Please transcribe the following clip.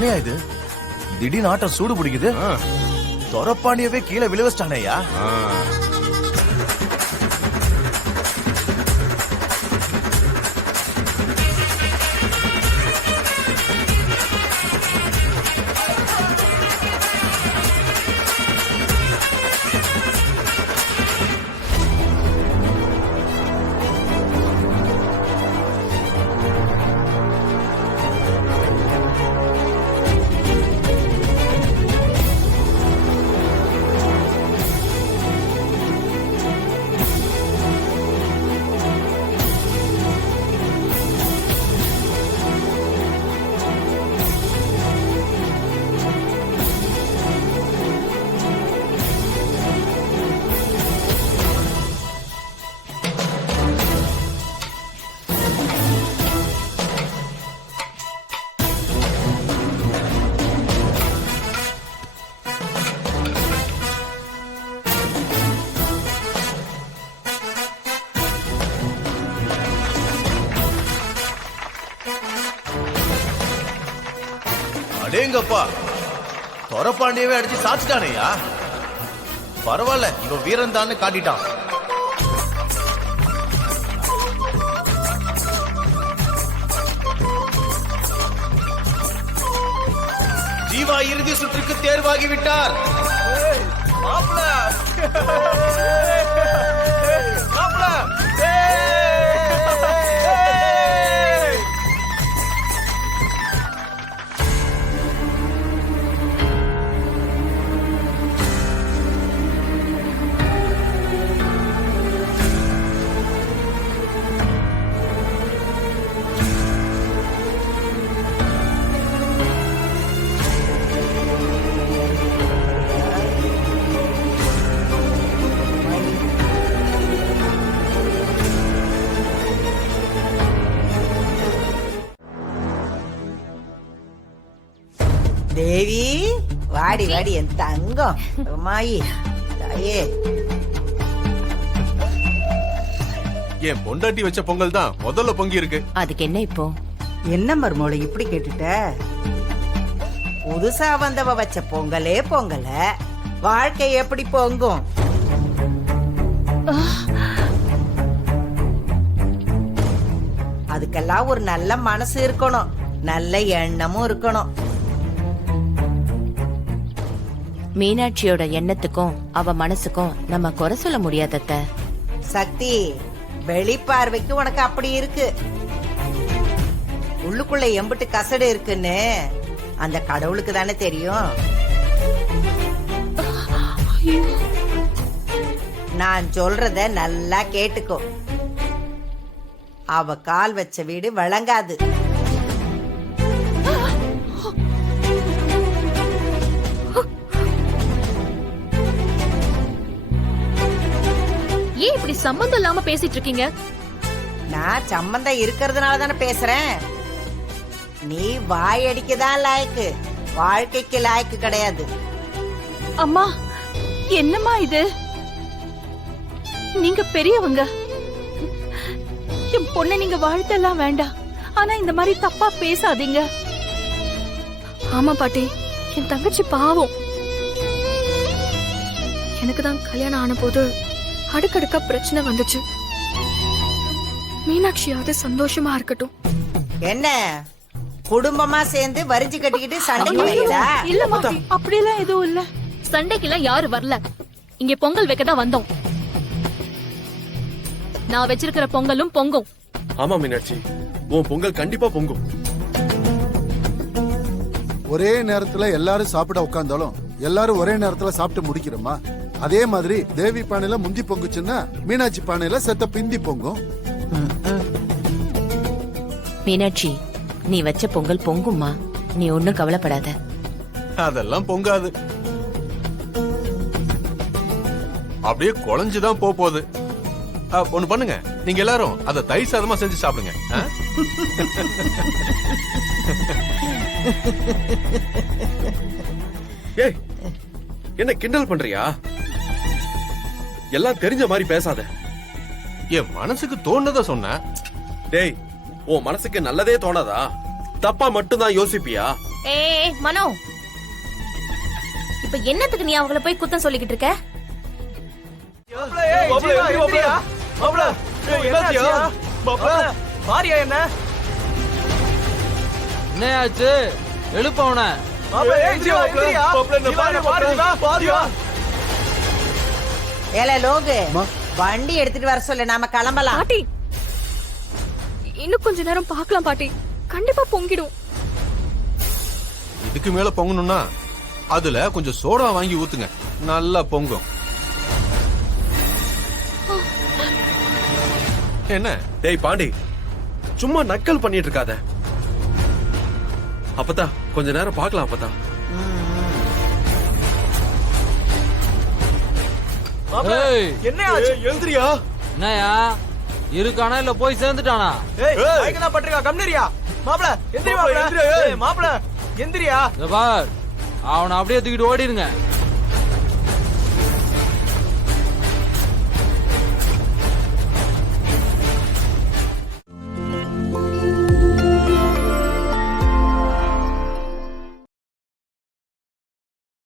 என்னையா இது திடீர்னு ஆட்டம் சூடு பிடிக்குது. தொரப்பாண்டியவே கீழே விழ வச்சிட்டானேயா. அடேங்கப்பா, தொரப்பாண்டியவே அடிச்சு சாச்சிட்டானேயா. பரவாயில்ல, இவன் வீரன் தான் காட்டிட்டான். ஜீவா இறுதி சுற்றுக்கு தேர்வாகிவிட்டார். தேவி, வாடி வாடி என் தங்கம். அம்மாயி தாயே, என் பொண்டாட்டி வச்ச பொங்கல் தான் முதல்ல பொங்கி இருக்கு. அதுக்கு என்ன இப்போ? என்ன மருமோளை இப்படி கேட்டுட்ட? புதுசா வந்தவ வச்ச பொங்கலே பொங்கல, வாழ்க்கை எப்படி பொங்கும்? அதுக்கெல்லாம் ஒரு நல்ல மனசு இருக்கணும், நல்ல எண்ணமும் இருக்கணும். மீனாட்சியோட எண்ணத்துக்கும் அவ மனசுக்கும் நம்ம குறை சொல்ல முடியாதத்த. சக்தி, வெளிப்பார்வைக்கு உனக்கு அப்படி இருக்கு, உள்ளுக்குள்ள எம்பிட்டு கசடு இருக்குன்னு அந்த கடவுளுக்கு தானே தெரியும். நான் சொல்றத நல்லா கேட்டுக்கோ. அவ கால் வச்ச வீடு வழங்காது. ஏன் இப்படி சம்பந்தம் இல்லாம பேசிட்டு இருக்கீங்க? நான் சம்பந்தம் இருக்கிறதுனால தானே பேசுறேன். நீ வாயடிக்கதான் லாய்க்கு, வாழ்க்கைக்கு லாய்க்கு கிடையாது. அம்மா, என்னம்மா இது? நீங்க பெரியவங்க, என் பொண்ணை நீங்க வாழ்த்தெல்லாம் வேண்டாம், ஆனா இந்த மாதிரி தப்பா பேசாதீங்க. ஆமா பாட்டி, என் தங்கச்சி பாவம். எனக்கு தான் கல்யாணம் ஆன போது அடுக்கடுக்கா பிரச்சனை வந்துச்சு. மீனாட்சியாவது சந்தோஷமா இருக்கட்டும். என்ன குடும்பமா சேர்ந்து வரிஞ்சு கட்டிக்கிட்டு சண்டைக்கு வரீங்களா? இல்ல அப்படியெல்லாம் எதுவும் இல்ல. சண்டைக்கெல்லாம் யாரு வரல, இங்க பொங்கல் வைக்க தான் வந்தோம். நான் வச்சிருக்கிற பொங்கலும் பொங்கும். ஆமா மீனாட்சி, உன் பொங்கல் கண்டிப்பா பொங்கும். ஒரே நேரத்துல எல்லாரும் சாப்பிட உட்கார்ந்தாலும் எல்லாரும் ஒரே நேரத்துல சாப்பிட்டு முடிக்கிறோமா? அதே மாதிரி தேவி பானையில முந்தி பொங்குச்சுன்னா மீனாட்சி பானையில செத்த பிந்தி பொங்கும். மீனாட்சி, நீ வச்ச பொங்கல் பொங்கும்மா, நீ ஒண்ணும் கவலைப்படாத. அதெல்லாம் பொங்காது, அப்படியே குழஞ்சுதான் போகுது. ஒண்ணு பண்ணுங்க, நீங்க எல்லாரும் அத தயிர் சாதமா செஞ்சு சாப்பிடுங்க. ஏய், என்ன கிண்டல் பண்றியா? எல்லாம் தெரிஞ்ச மாதிரி பேசாத. என் மனசுக்கு தோணுத சொன்ன. டேய், உன் மனசுக்கு நல்லதே தோணாதா? தப்பா மட்டும் தான் யோசிப்பியா? ஏய் மனோ, இப்ப என்னத்துக்கு நீ அவங்கள போய் குத்தம் சொல்லிக்கிட்டு இருக்க? என்னையாச்சு? எழுப்ப அவன. ஏல லோகு, அம்மா. வண்டி எடுத்துட்டு வர சொல்லு, நாம கிளம்பலாம். பாட்டி, இன்னும் கொஞ்ச நேரம் பார்க்கலாம் பாட்டி, கண்டிப்பா பொங்கிடும். இதுக்கு மேல பொங்கணும்னா அதுல கொஞ்சம் சோடா வாங்கி ஊத்துங்க, நல்லா பொங்கும். என்ன டேய் பாண்டி, சும்மா நக்கல் பண்ணிட்டு இருக்காத. அப்பதா கொஞ்ச நேரம் பார்க்கலாம். அப்பதா எழுதுறியா? என்னையா இருக்கானா இல்ல போய் சேர்ந்துட்டானா? இத பார், அவனை அப்படியே தூக்கிட்டு ஓடிடுங்க.